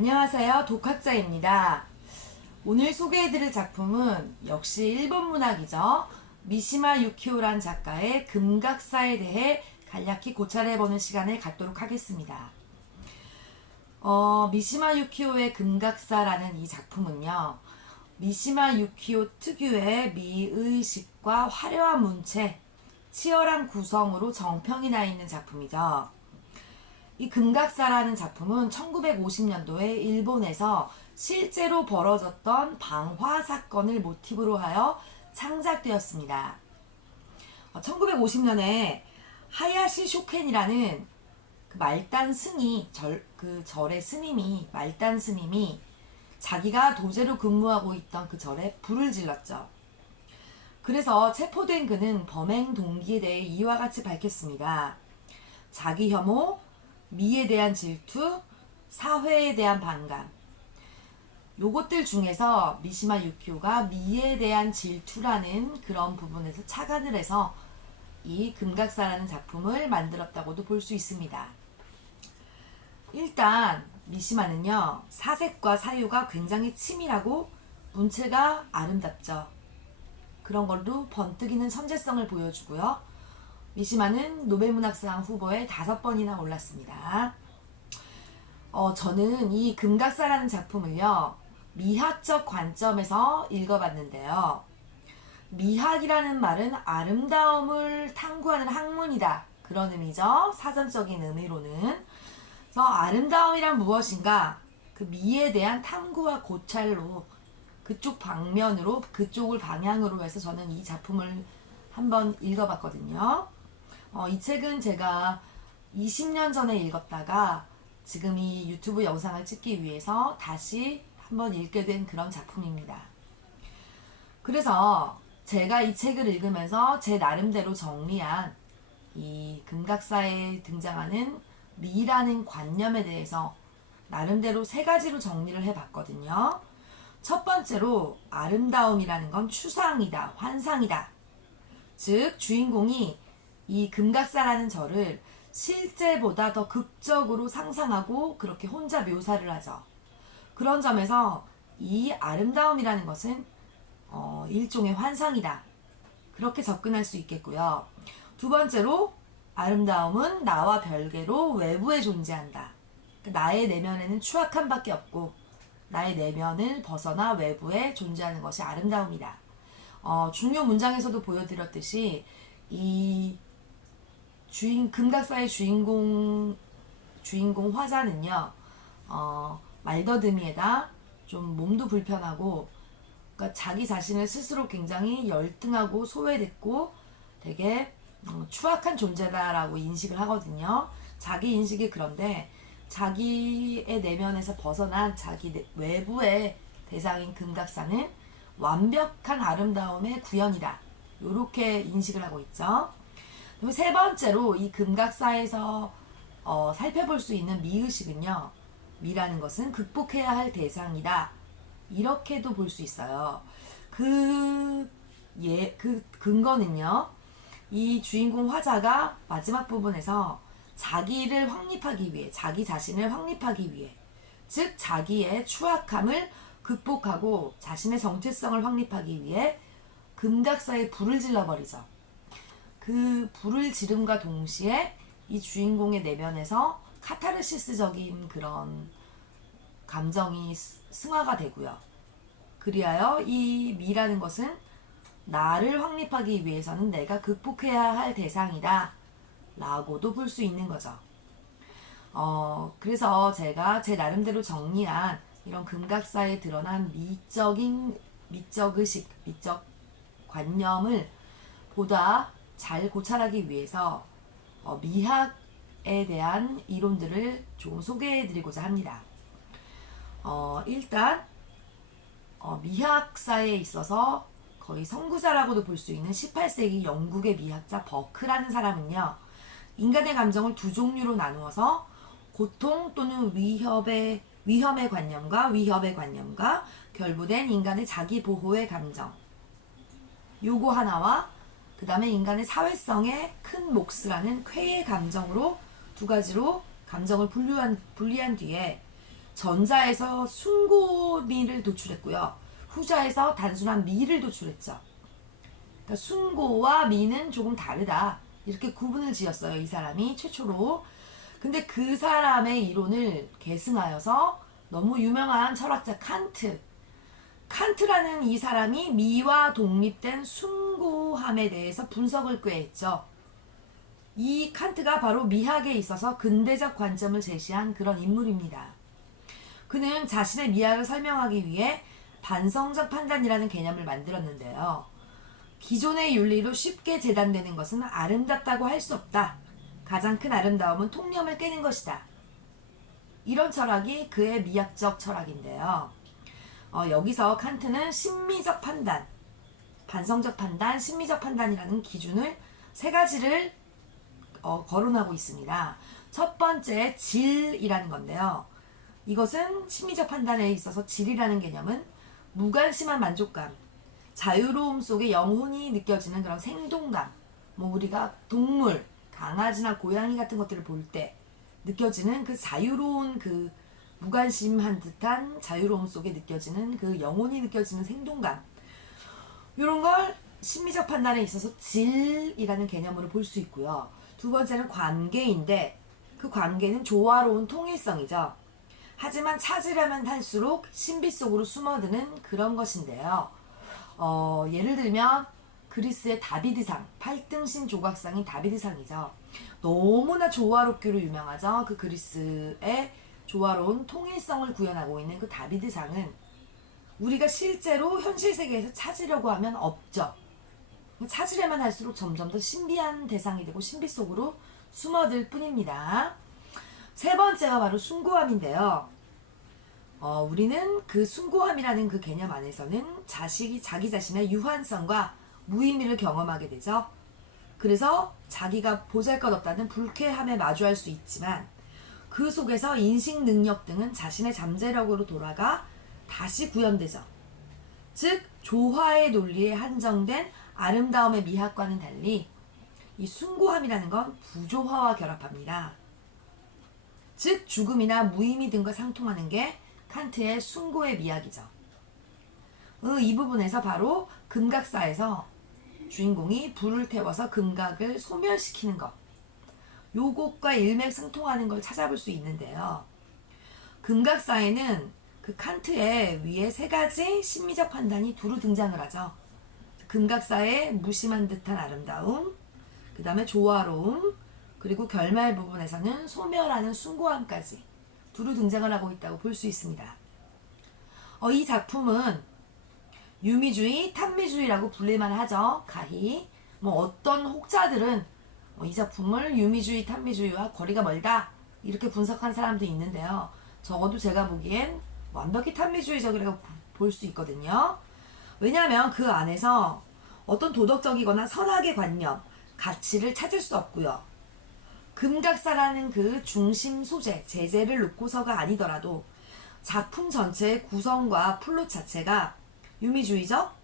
안녕하세요. 독학자입니다. 오늘 소개해드릴 작품은 역시 일본 문학이죠. 미시마 유키오란 작가의 금각사에 대해 간략히 고찰해보는 시간을 갖도록 하겠습니다. 미시마 유키오의 금각사라는 이 작품은요, 미시마 유키오 특유의 미의식과 화려한 문체, 치열한 구성으로 정평이 나 있는 작품이죠. 이 금각사라는 작품은 1950년도에 일본에서 실제로 벌어졌던 방화 사건을 모티브로 하여 창작되었습니다. 1950년에 하야시 쇼켄이라는 그 말단 스님, 절의 스님이, 말단 스님이 자기가 도제로 근무하고 있던 그 절에 불을 질렀죠. 그래서 체포된 그는 범행 동기에 대해 이와 같이 밝혔습니다. 자기 혐오, 미에 대한 질투, 사회에 대한 반감. 요것들 중에서 미시마 유키오가 미에 대한 질투라는 그런 부분에서 착안을 해서 이 금각사라는 작품을 만들었다고도 볼 수 있습니다. 일단 미시마는요, 사색과 사유가 굉장히 치밀하고 문체가 아름답죠. 그런 걸로 번뜩이는 천재성을 보여주고요. 미시마는 노벨문학상 후보에 5번이나 올랐습니다. 저는 이 금각사라는 작품을요, 미학적 관점에서 읽어봤는데요. 미학이라는 말은 아름다움을 탐구하는 학문이다. 그런 의미죠. 사전적인 의미로는. 그래서 아름다움이란 무엇인가? 그 미에 대한 탐구와 고찰로 그쪽 방면으로, 그쪽을 방향으로 해서 저는 이 작품을 한번 읽어봤거든요. 이 책은 제가 20년 전에 읽었다가 지금 이 유튜브 영상을 찍기 위해서 다시 한번 읽게 된 그런 작품입니다. 그래서 제가 이 책을 읽으면서 제 나름대로 정리한 이 금각사에 등장하는 미라는 관념에 대해서 나름대로 3가지로 정리를 해봤거든요. 첫 번째로 아름다움이라는 건 추상이다, 환상이다. 즉 주인공이 이 금각사라는 절을 실제보다 더 극적으로 상상하고 그렇게 혼자 묘사를 하죠. 그런 점에서 이 아름다움이라는 것은 일종의 환상이다. 그렇게 접근할 수 있겠고요. 두 번째로 아름다움은 나와 별개로 외부에 존재한다. 나의 내면에는 추악한 밖에 없고 나의 내면을 벗어나 외부에 존재하는 것이 아름다움이다. 중요 문장에서도 보여드렸듯이 이 금각사의 주인공 화자는요, 말더듬이에다 좀 몸도 불편하고, 그러니까 자기 자신을 스스로 굉장히 열등하고 소외됐고 되게 추악한 존재다라고 인식을 하거든요. 자기 인식이 그런데 자기의 내면에서 벗어난 자기 외부의 대상인 금각사는 완벽한 아름다움의 구현이다. 이렇게 인식을 하고 있죠. 그리고 3번째로 이 금각사에서 살펴볼 수 있는 미의식은요, 미라는 것은 극복해야 할 대상이다. 이렇게도 볼 수 있어요. 그 근거는요, 이 주인공 화자가 마지막 부분에서 자기를 확립하기 위해, 자기 자신을 확립하기 위해, 즉 자기의 추악함을 극복하고 자신의 정체성을 확립하기 위해 금각사에 불을 질러버리죠. 그 불을 지름과 동시에 이 주인공의 내면에서 카타르시스적인 그런 감정이 승화가 되고요. 그리하여 이 미라는 것은 나를 확립하기 위해서는 내가 극복해야 할 대상이다 라고도 볼 수 있는 거죠. 그래서 제가 제 나름대로 정리한 이런 금각사에 드러난 미적 의식, 미적 관념을 보다 잘 고찰하기 위해서 미학에 대한 이론들을 조금 소개해드리고자 합니다. 일단 미학사에 있어서 거의 선구자라고도 볼 수 있는 18세기 영국의 미학자 버크라는 사람은요, 인간의 감정을 2종류로 나누어서 고통 또는 위험의 관념과 결부된 인간의 자기 보호의 감정, 요거 하나와 그 다음에 인간의 사회성의 큰 몫이라는 쾌의 감정으로 2가지로 감정을 분리한 뒤에 전자에서 순고미를 도출했고요. 후자에서 단순한 미를 도출했죠. 그러니까 순고와 미는 조금 다르다. 이렇게 구분을 지었어요. 이 사람이 최초로. 근데 그 사람의 이론을 계승하여서 너무 유명한 철학자 칸트라는 이 사람이 미와 독립된 숭고함에 대해서 분석을 꾀했죠. 이 칸트가 바로 미학에 있어서 근대적 관점을 제시한 그런 인물입니다. 그는 자신의 미학을 설명하기 위해 반성적 판단이라는 개념을 만들었는데요. 기존의 윤리로 쉽게 재단되는 것은 아름답다고 할 수 없다. 가장 큰 아름다움은 통념을 깨는 것이다. 이런 철학이 그의 미학적 철학인데요. 여기서 칸트는 심미적 판단, 반성적 판단, 심미적 판단이라는 기준을 세 가지를 거론하고 있습니다. 첫 번째 질이라는 건데요. 이것은 심미적 판단에 있어서 질이라는 개념은 무관심한 만족감, 자유로움 속에 영혼이 느껴지는 그런 생동감, 우리가 동물, 강아지나 고양이 같은 것들을 볼 때 느껴지는 그 자유로운 그 무관심한 듯한 자유로움 속에 느껴지는 그 영혼이 느껴지는 생동감, 이런 걸 심리적 판단에 있어서 질이라는 개념으로 볼 수 있고요. 두 번째는 관계인데 그 관계는 조화로운 통일성이죠. 하지만 찾으려면 할수록 신비 속으로 숨어드는 그런 것인데요. 예를 들면 그리스의 다비드상, 8등신 조각상인 다비드상이죠. 너무나 조화롭기로 유명하죠. 그 그리스의 조화로운 통일성을 구현하고 있는 그 다비드상은 우리가 실제로 현실 세계에서 찾으려고 하면 없죠. 찾으려면 할수록 점점 더 신비한 대상이 되고 신비 속으로 숨어들 뿐입니다. 세 번째가 바로 숭고함인데요. 우리는 그 숭고함이라는 그 개념 안에서는 자기 자신의 유한성과 무의미를 경험하게 되죠. 그래서 자기가 보잘것없다는 불쾌함에 마주할 수 있지만 그 속에서 인식 능력 등은 자신의 잠재력으로 돌아가 다시 구현되죠. 즉 조화의 논리에 한정된 아름다움의 미학과는 달리 이 숭고함이라는 건 부조화와 결합합니다. 즉 죽음이나 무의미 등과 상통하는 게 칸트의 숭고의 미학이죠. 이 부분에서 바로 금각사에서 주인공이 불을 태워서 금각을 소멸시키는 것, 요것과 일맥상통하는 걸 찾아볼 수 있는데요. 금각사에는 그 칸트의 위에 세 가지 심미적 판단이 두루 등장을 하죠. 금각사의 무심한 듯한 아름다움, 그 다음에 조화로움, 그리고 결말 부분에서는 소멸하는 숭고함까지 두루 등장을 하고 있다고 볼 수 있습니다. 이 작품은 유미주의, 탐미주의라고 불릴만 하죠. 가히 어떤 혹자들은 이 작품을 유미주의, 탐미주의와 거리가 멀다 이렇게 분석한 사람도 있는데요. 적어도 제가 보기엔 완벽히 탐미주의적이라고 볼 수 있거든요. 왜냐하면 그 안에서 어떤 도덕적이거나 선악의 관념, 가치를 찾을 수 없고요. 금각사라는 그 중심 소재, 제재를 놓고서가 아니더라도 작품 전체의 구성과 플롯 자체가 유미주의적,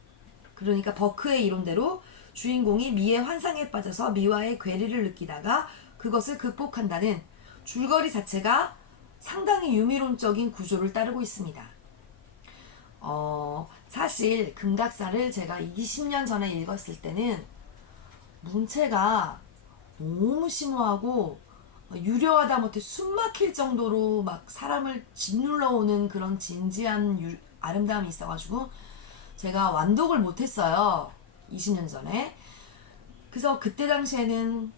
그러니까 버크의 이론대로 주인공이 미의 환상에 빠져서 미와의 괴리를 느끼다가 그것을 극복한다는 줄거리 자체가 상당히 유미론적인 구조를 따르고 있습니다. 사실 금각사를 제가 20년 전에 읽었을 때는 문체가 너무 심오하고 유려하다 못해 숨막힐 정도로 막 사람을 짓눌러오는 그런 진지한 아름다움이 있어가지고 제가 완독을 못했어요. 20년 전에. 그래서 그때 당시에는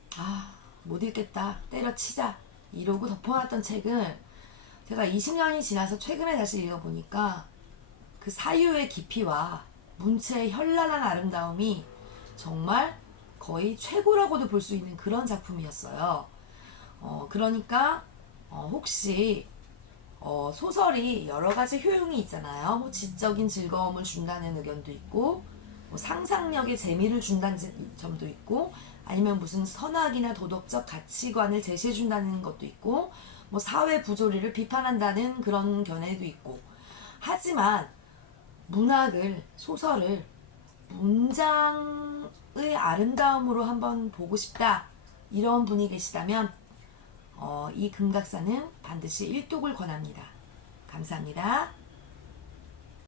못 읽겠다, 때려치자 이러고 덮어놨던 책을 제가 20년이 지나서 최근에 다시 읽어보니까 그 사유의 깊이와 문체의 현란한 아름다움이 정말 거의 최고라고도 볼 수 있는 그런 작품이었어요. 그러니까 혹시 소설이 여러 가지 효용이 있잖아요. 지적인 즐거움을 준다는 의견도 있고, 상상력의 재미를 준다는 점도 있고, 아니면 무슨 선악이나 도덕적 가치관을 제시해준다는 것도 있고, 사회 부조리를 비판한다는 그런 견해도 있고. 하지만 문학을, 소설을 문장의 아름다움으로 한번 보고 싶다 이런 분이 계시다면 이 금각사는 반드시 일독을 권합니다. 감사합니다.